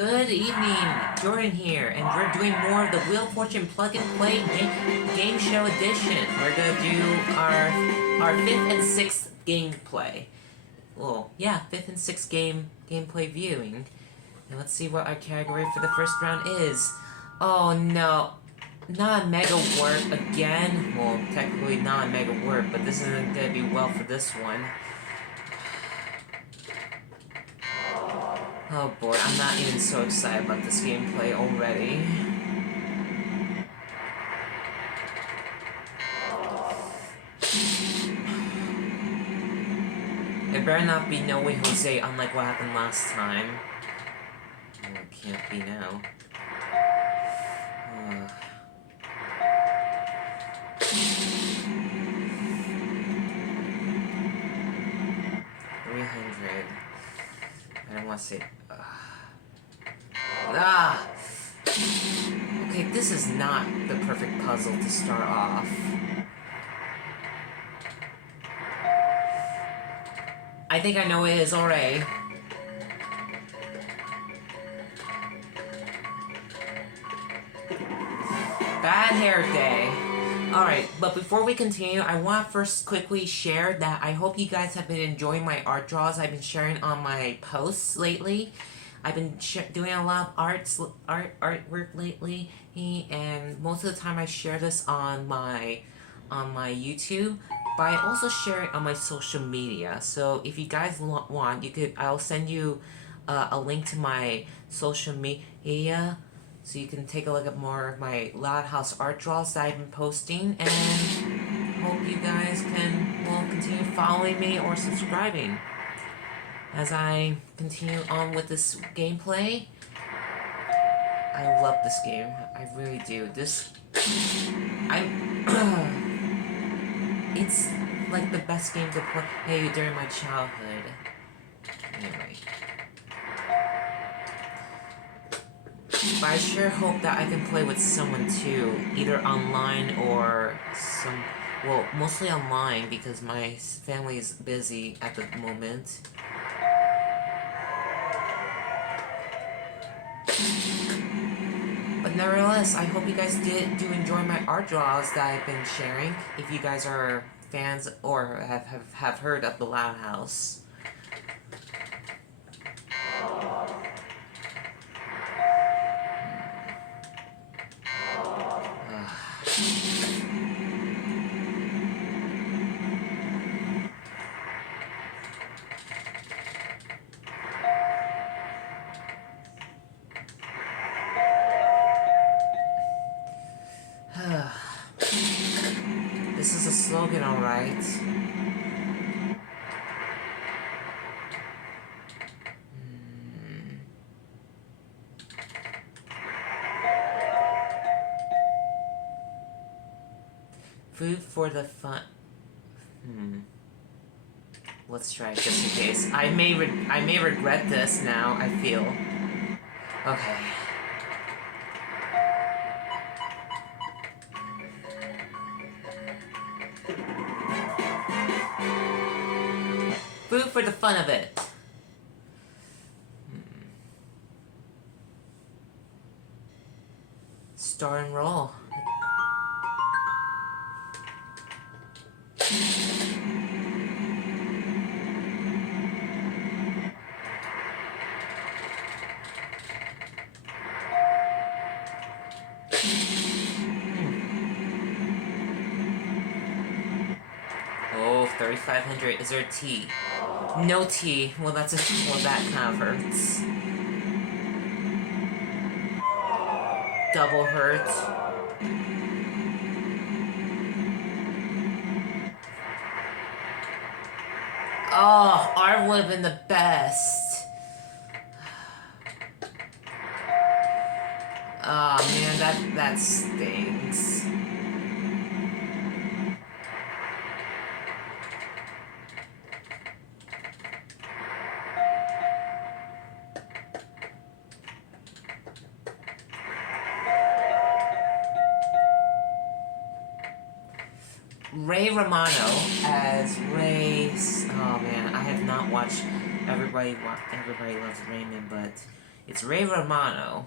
Good evening, Jordan here, and we're doing more of the Wheel of Fortune Plug and Play game show edition. We're gonna do our fifth and sixth gameplay. Well, yeah, fifth and sixth gameplay viewing. And let's see what our category for the first round is. Oh no, not a mega warp again. Well, technically not a mega warp, but this isn't gonna be well for this one. Oh boy, I'm not even so excited about this gameplay already. It better not be No Way Jose, unlike what happened last time. Well, it can't be now. 300. I don't want to say... Okay, this is not the perfect puzzle to start off. I think I know it is already. Bad hair day. Alright, but before we continue, I want to first quickly share that I hope you guys have been enjoying my art draws I've been sharing on my posts lately. I've been doing a lot of artwork lately, and most of the time I share this on my YouTube, but I also share it on my social media. So if you guys want, I'll send you a link to my social media, so you can take a look at more of my Loud House art draws that I've been posting, and hope you guys will continue following me or subscribing as I continue on with this gameplay. I love this game. I really do. It's like the best game to play during my childhood. Anyway. But I sure hope that I can play with someone too, either online or well, mostly online because my family is busy at the moment. But nevertheless, I hope you guys do enjoy my art draws that I've been sharing, if you guys are fans or have heard of the Loud House. This is a slogan, alright. Food for the fun. Let's try it just in case. I may regret this now, I feel. Okay. Food for the fun of it. Star and roll. Oh, 3,500. Is there a T? No T. Well, that kind of hurts. Double hurts. Oh, R would have been the best. Oh man, that stinks. Ray Romano as Ray. Oh man, I have not watched Everybody Loves Raymond, but It's Ray Romano.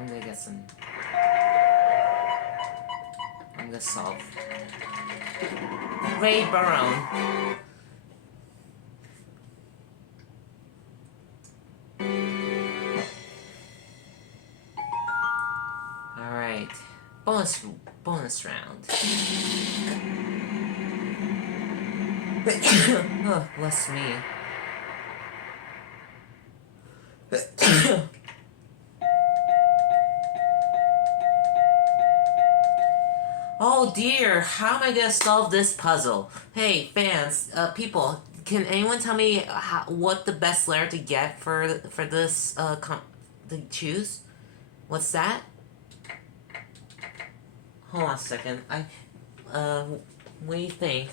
I'm gonna get some. I'm gonna solve. Ray Barone. Alright. Bonus round. Oh, bless me. Oh dear, how am I gonna solve this puzzle? Hey, fans, people, can anyone tell me what the best layer to get for this to choose? What's that? Hold on a second. What do you think?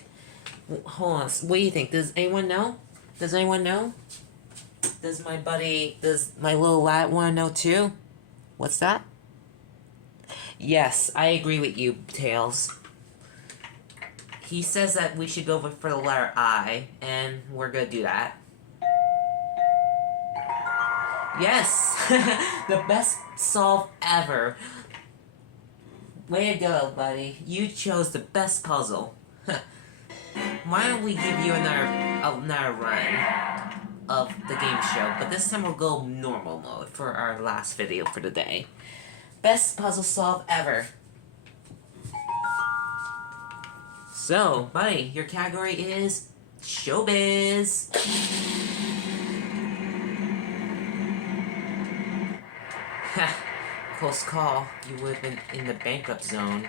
Hold on. What do you think? Does anyone know? Does anyone know? Does my little lad want to know too? What's that? Yes, I agree with you, Tails. He says that we should go for the letter I, and we're gonna do that. Yes! The best solve ever. Way to go, buddy. You chose the best puzzle. Why don't we give you another run of the game show, but this time we'll go normal mode for our last video for the day. Best puzzle solve ever. So, buddy, your category is showbiz. Close call. You would have been in the bankrupt zone.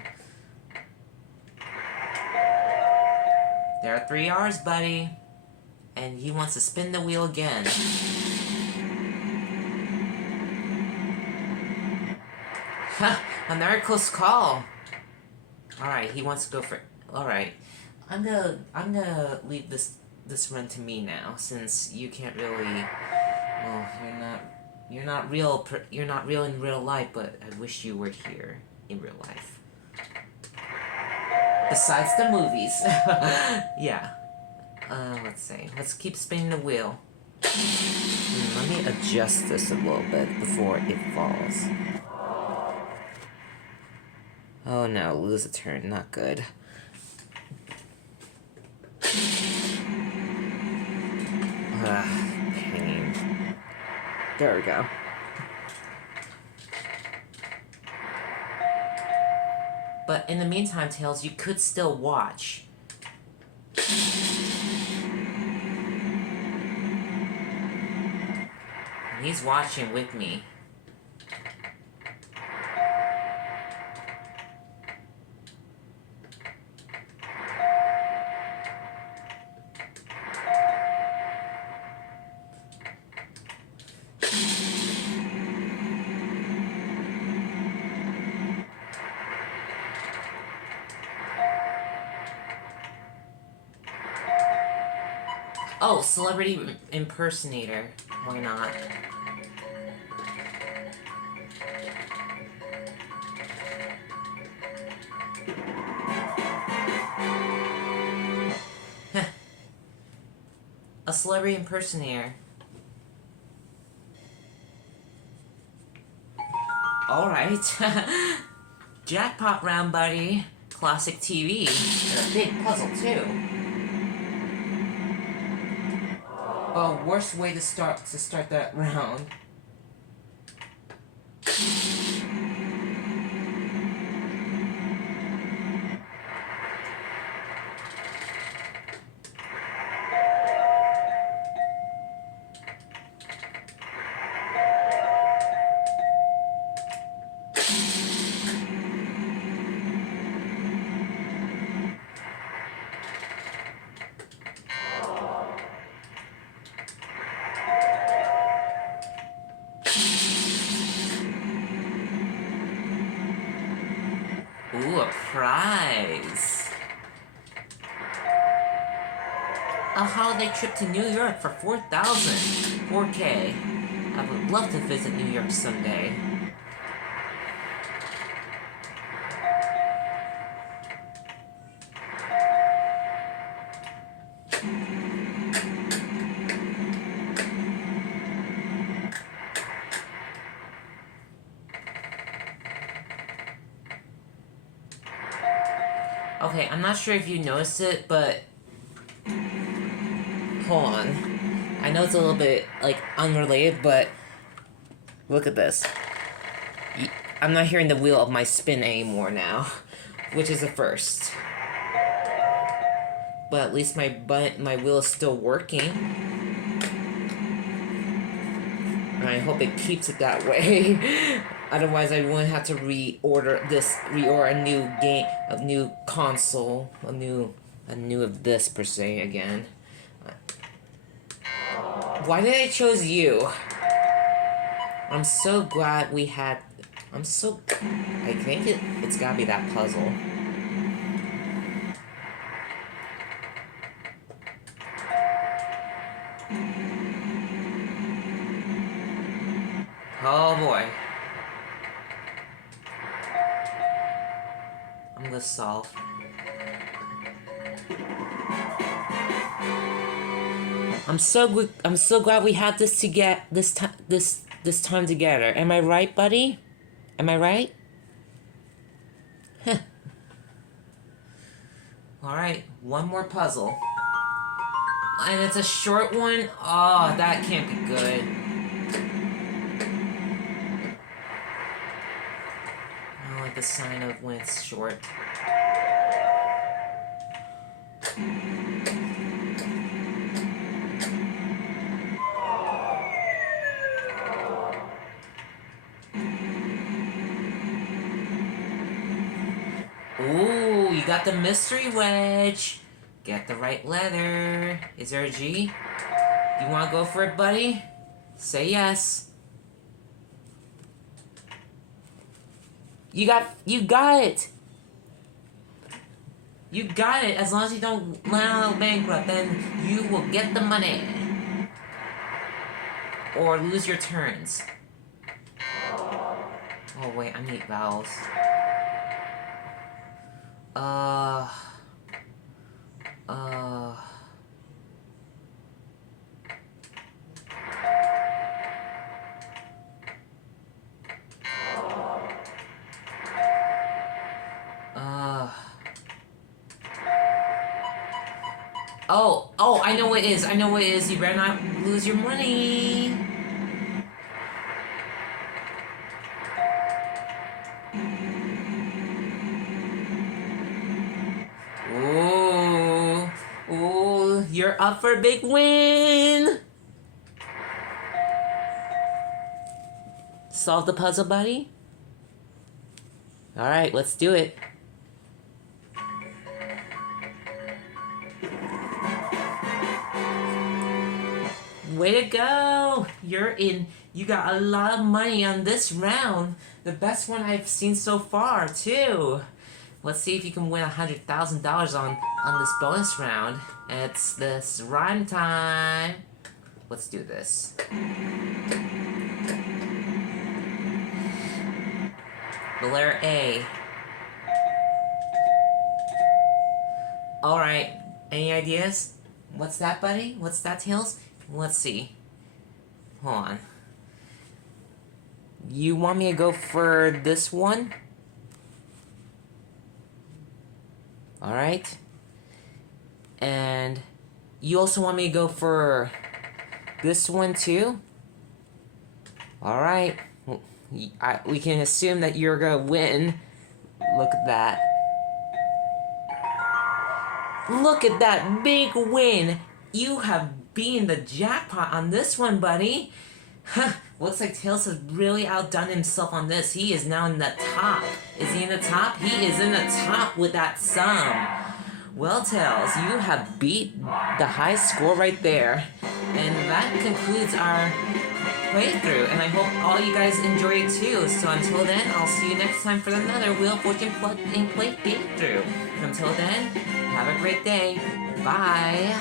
There are 3 R's, buddy. And he wants to spin the wheel again. Another close call. Alright, he wants to go for... Alright. I'm gonna leave this run to me now, since you can't really... Well, you're not real in real life, but I wish you were here in real life. Besides the movies. Yeah. Let's see. Let's keep spinning the wheel. Let me adjust this a little bit before it falls. Oh no, lose a turn. Not good. Pain. There we go. But in the meantime, Tails, you could still watch. He's watching with me. Oh, celebrity impersonator. Why not? A celebrity impersonator. Alright. Jackpot round, buddy. Classic TV. And a big puzzle, too. Oh, worst way to start that round. prize. A holiday trip to New York for 4K. I would love to visit New York someday. Okay, I'm not sure if you noticed it, but hold on. I know it's a little bit, like, unrelated, but look at this. I'm not hearing the wheel of my spin anymore now, which is a first. But at least my wheel is still working. And I hope it keeps it that way. Otherwise, I wouldn't have to reorder a new game, a new console, a new of this per se again. Why did I choose you? I'm so glad we had. I think it's gotta be that puzzle. Oh boy. I'm gonna solve. I'm so glad we had this to get this time together. Am I right, buddy? Am I right? All right, one more puzzle. And it's a short one. Oh, that can't be good. I don't like the sign of when it's short. Ooh, you got the mystery wedge. Get the right letter. Is there a G? You want to go for it, buddy? Say yes. You got it. You got it. As long as you don't run out bankrupt, then you will get the money. Or lose your turns. Oh wait, I need vowels. Oh, I know what it is. I know what it is. You better not lose your money. Ooh, you're up for a big win. Solve the puzzle, buddy? Alright, let's do it. Way to go! You got a lot of money on this round. The best one I've seen so far, too. Let's see if you can win $100,000 on this bonus round. It's this rhyme time. Let's do this. The letter A. Alright, any ideas? What's that, buddy? What's that, Tails? Let's see. Hold on. You want me to go for this one? Alright. And you also want me to go for this one too? Alright. We can assume that you're gonna win. Look at that. Look at that big win. You have beaten the jackpot on this one, buddy. Huh, looks like Tails has really outdone himself on this. He is now in the top. Is he in the top? He is in the top with that sum. Well, Tails, you have beat the high score right there. And that concludes our playthrough, and I hope all you guys enjoy it too. So until then, I'll see you next time for another Wheel of Fortune Plug and Play playthrough. Until then, have a great day. Bye.